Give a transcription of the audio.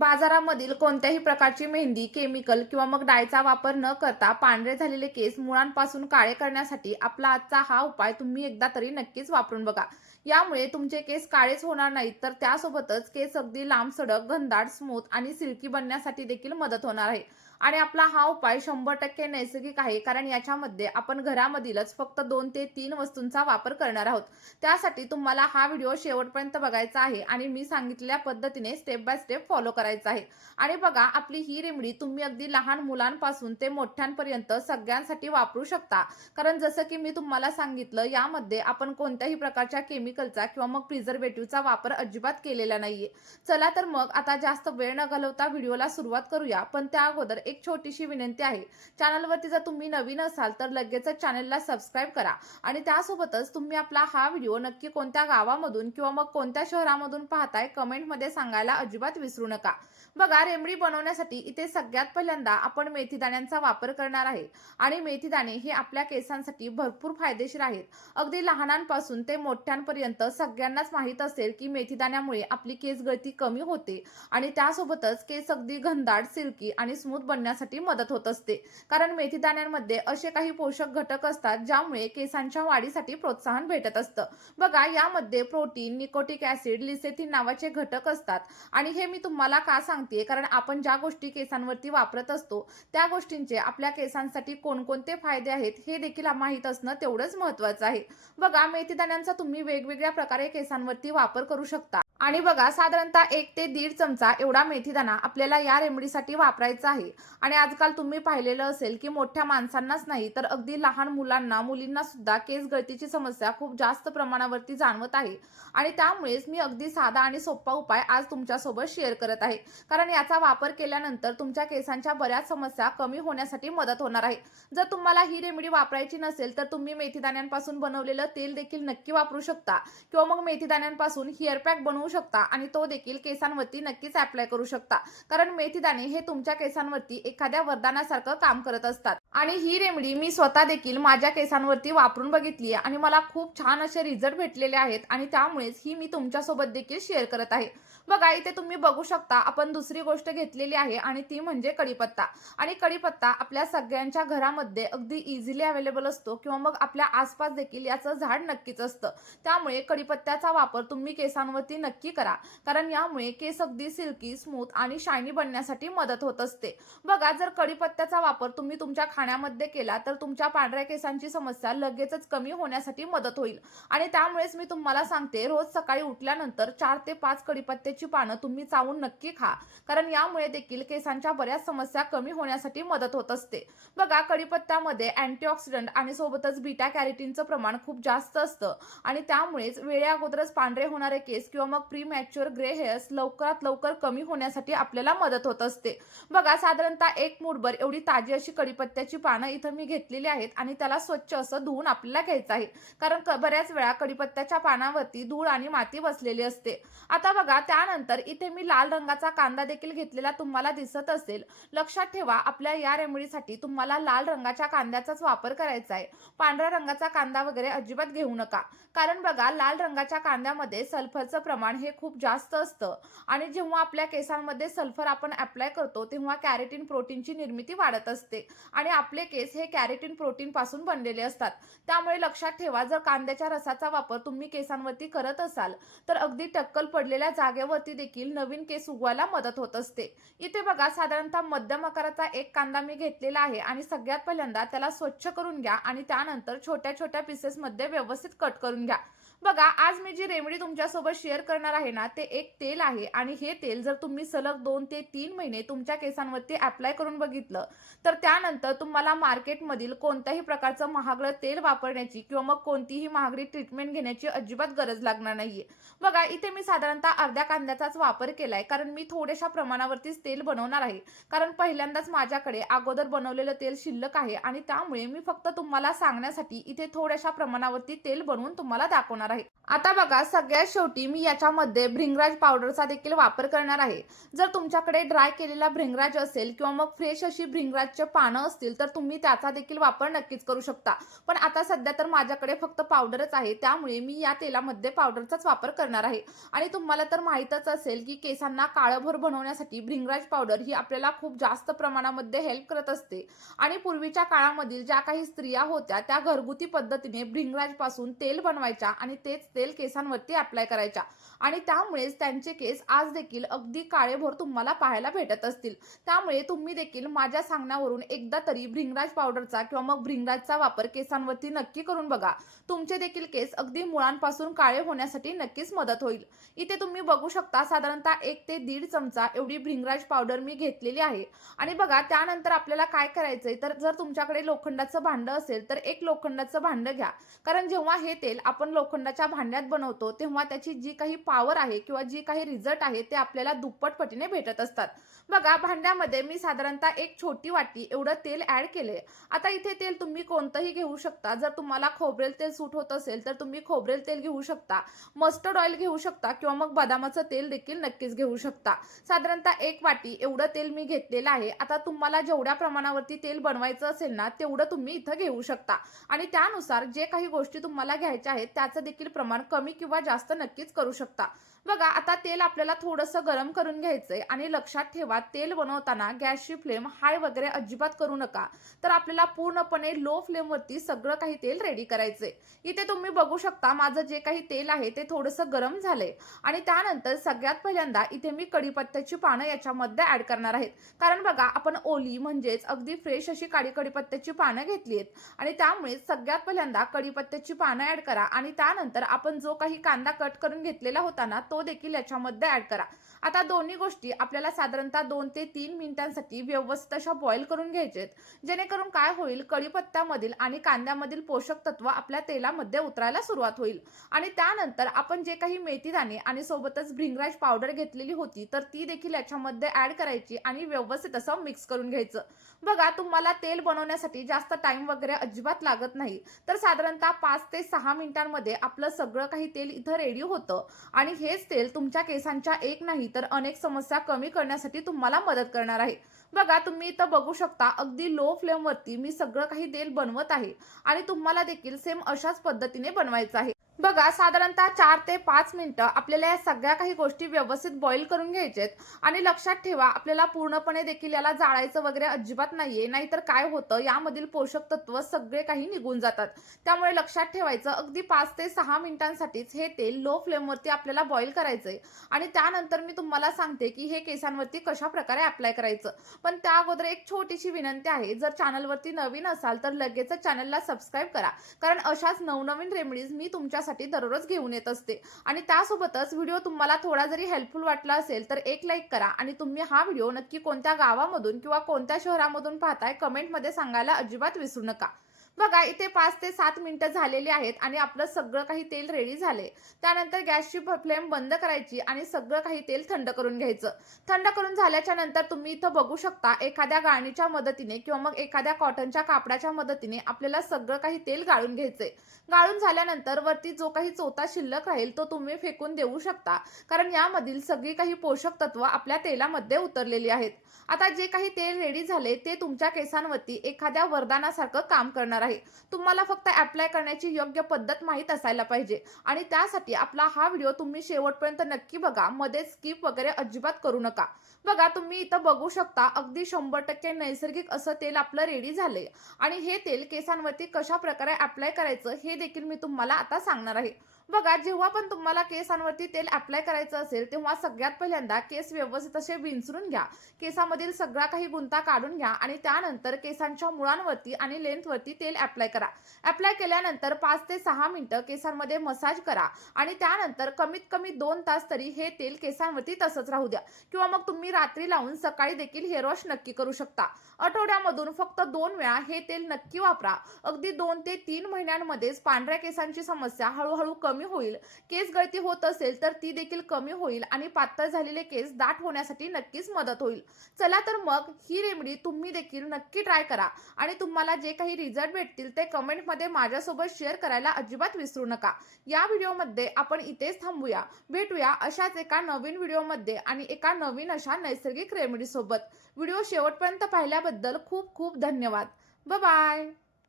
बाजारामधील कोणत्याही प्रकारची मेहंदी, केमिकल किंवा मग डायचा वापर न करता पांढरे झालेले केस मुळांपासून काळे करण्यासाठी आपला आजचा हा उपाय तुम्ही एकदा तरी नक्कीच वापरून बघा. यामुळे तुमचे केस काळेच होणार नाहीत, तर त्यासोबतच केस अगदी लांबसडक, घनदाट, स्मूथ आणि सिल्की बनण्यासाठी देखील मदत होणार आहे. आणि आपला हा उपाय 100% नैसर्गिक आहे, कारण याच्यामध्ये आपण घरामधीलच फक्त 2 ते 3 वस्तूंचा वापर करणार आहोत. त्यासाठी तुम्हाला हा व्हिडिओ शेवटपर्यंत बघायचा आहे आणि मी सांगितलेल्या पद्धतीने स्टेप बाय स्टेप फॉलो करायचं आहे. आणि बघा, आपली ही रेमेडी तुम्ही अगदी लहान मुलांपासून ते मोठ्यांपर्यंत सगळ्यांसाठी वापरू शकता. कारण जसं की मी तुम्हाला सांगितलं, यामध्ये आपण कोणत्याही प्रकारच्या केमिकलचा किंवा मग प्रिझर्वेटिव्हचा वापर अजिबात केलेला नाहीये. चला तर मग आता जास्त वेळ न घालवता व्हिडिओला सुरुवात करूया. पण त्या अगोदर एक छोटीशी विनंती आहे. चॅनलवरती जर तुम्ही नवीन असाल तर लगेचच चॅनलला सबस्क्राईब करा आणि त्यासोबतच तुम्ही आपला हा व्हिडिओ नक्की कोणत्या गावामधून किंवा मग कोणत्या शहरामधून पाहताय कमेंटमध्ये सांगायला अजिबात विसरू नका. बघा, रेमडी बनवण्यासाठी इथे सगळ्यात पहिल्यांदा आपण मेथीदाण्यांचा वापर करणार आहे. आणि मेथीदाणे हे आपल्या केसांसाठी भरपूर फायदेशीर आहेत. अगदी लहानांपासून ते मोठ्यांपर्यंत सगळ्यांनाच माहीत असेल की मेथीदाण्यामुळे आपली केस गळती कमी होते आणि त्यासोबतच केस अगदी घनदाट, सिल्की आणि स्मूथ बनण्यासाठी मदत होत असते. कारण मेथीदाण्यांमध्ये असे काही पोषक घटक असतात ज्यामुळे केसांच्या वाढीसाठी प्रोत्साहन भेटत असतं. बघा, यामध्ये प्रोटीन, निकोटिक ऍसिड, लिसेथिन नावाचे घटक असतात. आणि हे मी तुम्हाला का सांगते, कारण आपण ज्या गोष्टी केसांवरती वापरत असतो त्या गोष्टींचे आपल्या केसांसाठी कोणकोणते फायदे आहेत हे देखील माहीत असणं तेवढंच महत्त्वाचं आहे. बघा, मेथीदाण्यांचा तुम्ही वेगवेगळ्या प्रकारे केसांवरती वापर करू शकता. आणि बघा, साधारणतः 1 ते 1.5 चमचा एवढा मेथीदाणा आपल्याला या रेमेडीसाठी वापरायचा आहे. आणि आजकाल तुम्ही पाहिलेलं असेल की मोठ्या माणसांनाच नाही तर अगदी लहान मुलांना, मुलींना सुद्धा केस गळतीची समस्या खूप जास्त प्रमाणावरती जाणवत आहे. आणि त्यामुळेच मी अगदी साधा आणि सोपा उपाय आज तुमच्यासोबत शेअर करत आहे. कारण याचा वापर केल्यानंतर तुमच्या केसांच्या बऱ्याच समस्या कमी होण्यासाठी मदत होणार आहे. जर तुम्हाला ही रेमेडी वापरायची नसेल तर तुम्ही मेथीदाण्यांपासून बनवलेलं तेल देखील नक्की वापरू शकता किंवा मग मेथीदाण्यांपासून हेअर पॅक बनवू शकता आणि तो देखील केसांवरती नक्कीच अप्लाय करू शकता. कारण मेथीदाणे हे तुमच्या केसांवरती एखाद्या वरदानासारखं काम करत असतात. आणि ही रेमेडी मी स्वतः देखील माझ्या केसांवरती वापरून बघितली आहे आणि मला खूप छान असे रिझल्ट भेटलेले आहेत आणि त्यामुळेच ही मी तुमच्यासोबत देखील शेअर करत आहे. बघा, इथे तुम्ही बघू शकता आपण दुसरी गोष्ट घेतलेली आहे आणि ती म्हणजे कढीपत्ता. आणि कढीपत्ता आपल्या सगळ्यांच्या घरामध्ये अगदी इझिली अवेलेबल असतो किंवा मग आपल्या आसपास देखील याचं झाड नक्कीच असतं. त्यामुळे कढीपत्त्याचा वापर तुम्ही केसांवरती नक्की करा, कारण यामुळे केस अगदी सिल्की, स्मूथ आणि शायनी बनण्यासाठी मदत होत असते. बघा, जर कढीपत्त्याचा वापर तुम्ही तुमच्या खाण्यामध्ये केला तर तुमच्या पांढऱ्या केसांची समस्या लगेचच कमी होण्यासाठी मदत होईल. आणि त्यामुळेच मी तुम्हाला सांगते, रोज सकाळी उठल्यानंतर 4 ते 5 कढीपत्त्याची पानं तुम्ही चावून नक्की खा, कारण यामुळे देखील केसांच्या बऱ्याच समस्या कमी होण्यासाठी मदत होत असते. बघा, कढीपत्त्यामध्ये अँटीऑक्सिडंट आणि सोबतच बीटा कॅरोटीनचं प्रमाण खूप जास्त असतं आणि त्यामुळेच वेळे अगोदरच पांढरे होणारे केस किंवा मग प्रीमॅच्युअर ग्रे हेअर्स लवकरात लवकर कमी होण्यासाठी आपल्याला मदत होत असते. बघा, साधारणतः 1 मूठभर एवढी ताजी अशी कढीपत्त्याची पानं इथं मी घेतलेली आहेत आणि त्याला स्वच्छ असं धुवून आपल्याला घ्यायचं आहे. कारण बऱ्याच वेळा कढीपत्त्याच्या पानावरती धूळ आणि माती बसलेली असते. आता बघा, त्यानंतर इथे मी लाल रंगाचा कांदा देखील घेतलेला तुम्हाला दिसत असेल. लक्षात ठेवा, आपल्या या रेमेडीसाठी तुम्हाला लाल रंगाच्या कांद्याचाच वापर करायचा आहे. पांढऱ्या रंगाचा कांदा वगैरे अजिबात घेऊ नका. कारण बघा, लाल रंगाच्या कांद्यामध्ये सल्फरचं प्रमाण हे खूप जास्त असतं आणि जेव्हा आपल्या केसांमध्ये सल्फर आपण अप्लाय करतो तेव्हा कॅरोटीन प्रोटीनची निर्मिती वाढत असते आणि आपले केस हे कॅरोटीन प्रोटीन पासून बनलेले असतात. त्यामुळे लक्षात ठेवा, जर कांद्याच्या रसाचा वापर तुम्ही केसांवरती करत असाल तर अगदी टक्कल पडलेल्या जागेवरती देखील नवीन केस उगवायला मदत होत असते. इथे बघा, साधारणतः मध्यम आकाराचा 1 कांदा मी घेतलेला आहे आणि सगळ्यात पहिल्यांदा त्याला स्वच्छ करून घ्या आणि त्यानंतर छोट्या छोट्या पीसेसमध्ये व्यवस्थित कट करून घ्या. बघा, आज मी जी रेमेडी तुमच्यासोबत शेअर करणार आहे ना, ते एक तेल आहे आणि हे तेल जर तुम्ही सलग 2 ते 3 महिने तुमच्या केसांवरती अप्लाय करून बघितलं तर त्यानंतर तुम्हाला मार्केटमधील कोणत्याही प्रकारचं महागडं तेल वापरण्याची किंवा मग कोणतीही महागडी ट्रीटमेंट घेण्याची अजिबात गरज लागणार नाहीये. बघा, इथे मी साधारणतः अर्ध्या कांद्याचाच वापर केलाय, कारण मी थोड्याशा प्रमाणावरतीच तेल बनवणार आहे. कारण पहिल्यांदाच माझ्याकडे अगोदर बनवलेलं तेल शिल्लक आहे आणि त्यामुळे मी फक्त तुम्हाला सांगण्यासाठी इथे थोड्याशा प्रमाणावरती तेल बनवून तुम्हाला दाखवणार आहे. आता बघा, सगळ्यात शेवटी मी याच्यामध्ये भृंगराज पावडरचा देखील वापर करणार आहे. जर तुमच्याकडे ड्राय केलेला भृंगराज असेल किंवा मग फ्रेश अशी भृंगराजची पानं असतील तर तुम्ही त्याचा देखील वापर नक्कीच करू शकता. पण आता सध्या तर माझ्याकडे फक्त पावडरच आहे, त्यामुळे मी या तेलामध्ये पावडरचाच वापर करणार आहे. आणि तुम्हाला तर माहीतच असेल की केसांना काळभोर बनवण्यासाठी भृंगराज पावडर ही आपल्याला खूप जास्त प्रमाणामध्ये हेल्प करत असते. आणि पूर्वीच्या काळामधील ज्या काही स्त्रिया होत्या त्या घरगुती पद्धतीने भृंगराजपासून तेल बनवायच्या आणि तेच तेल केसांवरती अप्लाय करायच्या आणि त्यामुळेच त्यांचे केस आज देखील अगदी काळेभोर तुम्हाला पाहायला भेटत असतील. त्यामुळे तुम्ही देखील माझ्या सांगण्यावरून एकदा तरी भृंगराज पावडरचा किंवा मग भृंगराजचा वापर केसांवरती नक्की करून बघा. तुमचे देखील केस अगदी मुळांपासून काळे होण्यासाठी नक्कीच मदत होईल. इथे तुम्ही बघू शकता, साधारणतः 1 ते 1.5 चमचा एवढी भृंगराज पावडर मी घेतलेली आहे. आणि बघा, त्यानंतर आपल्याला काय करायचंय, तर जर तुमच्याकडे लोखंडाचं भांडं असेल तर एक लोखंडाचं भांडं घ्या. कारण जेव्हा हे तेल आपण लोखंडाच्या भांड्यात बनवतो तेव्हा त्याची जी काही पॉवर आहे किंवा जी काही रिझल्ट आहे ते आपल्याला दुप्पट पटीने भेटत असतात. बघा, भांड्यामध्ये मी साधारणतः एक छोटी वाटी एवढं तेल ऍड केले. आता इथे तेल तुम्ही कोणतंही घेऊ शकता. जर तुम्हाला खोबरेल तेल सूट होत असेल तर तुम्ही खोबरेल तेल घेऊ शकता, मस्टर्ड ऑइल घेऊ शकता किंवा मग बदामाचं तेल देखील नक्कीच घेऊ शकता. साधारणतः एक वाटी एवढं तेल मी घेतलेलं आहे. आता तुम्हाला जेवढ्या प्रमाणावरती तेल बनवायचं असेल ना तेवढं तुम्ही इथं घेऊ शकता आणि त्यानुसार जे काही गोष्टी तुम्हाला घ्यायच्या आहेत त्याचं देखील प्रमाण कमी किंवा जास्त नक्कीच करू शकता. बघा, आता तेल आपल्याला थोडंसं गरम करून घ्यायचंय आणि लक्षात ठेवा, तेल बनवताना गॅसची फ्लेम हाय वगैरे अजिबात करू नका. तर आपल्याला पूर्णपणे लो फ्लेमवरती सगळं काही तेल रेडी करायचंय. इथे तुम्ही बघू शकता, माझं जे काही तेल आहे ते थोडंसं गरम झालंय आणि त्यानंतर सगळ्यात पहिल्यांदा इथे मी कढीपत्त्याची पानं याच्यामध्ये ऍड करणार आहेत. कारण बघा, आपण ओली म्हणजेच अगदी फ्रेश अशी काळी कढीपत्त्याची पानं घेतली आहेत आणि त्यामुळे सगळ्यात पहिल्यांदा कढीपत्त्याची पानं ऍड करा आणि त्यानंतर आपण जो काही कांदा कट करून घेतलेला होता ना तो देखील याच्यामध्ये ऍड करा. आता दोन्ही गोष्टी आपल्याला साधारणतः 2 ते 3 मिनिटांसाठी व्यवस्थित अशा बॉईल करून घ्यायचेत. जेणेकरून काय होईल, कढीपत्त्यामधील आणि कांद्यामधील पोषक तत्व आपल्या तेलामध्ये उतरायला सुरुवात होईल. आणि त्यानंतर आपण जे काही मेथीदाणे आणि सोबतच भृंगराज पावडर घेतलेली होती तर ती देखील याच्यामध्ये ऍड करायची आणि व्यवस्थित असं मिक्स करून घ्यायचं. बघा, तुम्हाला तेल बनवण्यासाठी जास्त टाइम वगैरे अजिबात लागत नाही. तर साधारणतः 5 ते 6 मिनिटांमध्ये आपलं सगळं काही तेल इथं रेडी होतं आणि हेच तेल तुमच्या केसांच्या एक नाही तर अनेक समस्या कमी करण्यासाठी तुम्हाला मदत करणार आहे. बघा, तुम्ही इथं बघू शकता, अगदी लो फ्लेमवरती मी सगळं काही तेल बनवत आहे आणि तुम्हाला देखील सेम अशाच पद्धतीने बनवायचं आहे. बघा, साधारणतः 4 ते 5 मिनिटं आपल्याला या सगळ्या काही गोष्टी व्यवस्थित बॉईल करून घ्यायचेत आणि लक्षात ठेवा, आपल्याला पूर्णपणे देखील याला जाळायचं वगैरे अजिबात नाहीये. नाहीतर काय होतं, यामधील पोषक तत्व सगळे काही निघून जातात. त्यामुळे लक्षात ठेवायचं, अगदी 5 ते 6 मिनिटांसाठीच हे तेल लो फ्लेमवरती आपल्याला बॉईल करायचंय आणि त्यानंतर मी तुम्हाला सांगते की हे केसांवरती कशा प्रकारे अप्लाय करायचं. पण त्या अगोदर एक छोटीशी विनंती आहे, जर चॅनलवरती नवीन असाल तर लगेचच चॅनलला सबस्क्राईब करा. कारण अशाच नवनवीन रेमेडीज मी तुमच्यासाठी दररोज घेऊन येत असते. आणि त्यासोबतच व्हिडिओ तुम्हाला थोडा जरी हेल्पफुल वाटला असेल तर एक लाईक करा आणि तुम्ही हा व्हिडिओ नक्की कोणत्या गावामधून किंवा कोणत्या शहरामधून पाहताय कमेंटमध्ये सांगायला अजिबात विसरू नका. बघा, इथे 5 ते 7 मिनिटं झालेली आहेत आणि आपलं सगळं काही तेल रेडी झाले. त्यानंतर गॅसची फ्लेम बंद करायची आणि सगळं काही तेल थंड करून घ्यायचं. थंड करून झाल्याच्या नंतर तुम्ही इथं बघू शकता, एखाद्या गाळणीच्या मदतीने किंवा मग एखाद्या कॉटनच्या कापडाच्या मदतीने आपल्याला सगळं काही तेल गाळून घ्यायचंय. गाळून झाल्यानंतर वरती जो काही चोथा शिल्लक राहील तो तुम्ही फेकून देऊ शकता. कारण यामधील सगळी काही पोषक तत्व आपल्या तेलामध्ये उतरलेली आहेत. आता जे काही तेल रेडी झाले ते तुमच्या केसांवरती एखाद्या वरदानासारखं काम करणार आहे. तुम्हाला फक्त अप्लाय करण्याची योग्य पद्धत माहीत असायला पाहिजे आणि त्यासाठी आपला हा व्हिडिओ तुम्ही शेवटपर्यंत नक्की बघा. मध्ये स्किप वगैरे अजिबात करू नका. बघा, तुम्ही इथं बघू शकता, अगदी 100% नैसर्गिक असं तेल आपलं रेडी झालंय आणि हे तेल केसांवरती कशा प्रकारे अप्लाय करायचं हे देखील मी तुम्हाला आता सांगणार आहे. बघा, जेव्हा पण तुम्हाला केसांवरती तेल अप्लाय करायचं असेल तेव्हा सगळ्यात पहिल्यांदा केस व्यवस्थित असे विंचरून घ्या. केसामधील सगळा काही गुंता काढून घ्या आणि त्यानंतर केसांच्या मुळांवरती आणि लेंथवरती तेल अप्लाय करा. अप्लाय केल्यानंतर 5 ते 6 मिनिटं केसांमध्ये मसाज करा आणि त्यानंतर कमीत कमी 2 तास तरी हे तेल केसांवरती तसंच राहू द्या किंवा मग तुम्ही रात्री लावून सकाळी देखील हेअर वॉश नक्की करू शकता. आठवड्यामधून फक्त 2 वेळा हे तेल नक्की वापरा. अगदी 2 ते 3 महिन्यांमध्येच पांढऱ्या केसांची समस्या हळूहळू कमी कमी होईल. केस गळती होत असेल तर ती देखील कमी होईल आणि पातळ झालेले केस दाट होण्यासाठी नक्कीच मदत होईल. चला तर मग ही रेमेडी तुम्ही देखील नक्की ट्राय करा आणि तुम्हाला जे काही रिझल्ट भेटतील ते कमेंटमध्ये माझ्यासोबत शेअर करायला अजिबात विसरू नका. या व्हिडिओमध्ये आपण इथेच थांबूया. भेटूया अशाच एका नवीन व्हिडिओमध्ये आणि एका नवीन अशा नैसर्गिक रेमेडी सोबत. व्हिडिओ शेवटपर्यंत पाहिल्याबद्दल खूप खूप धन्यवाद. Bye bye.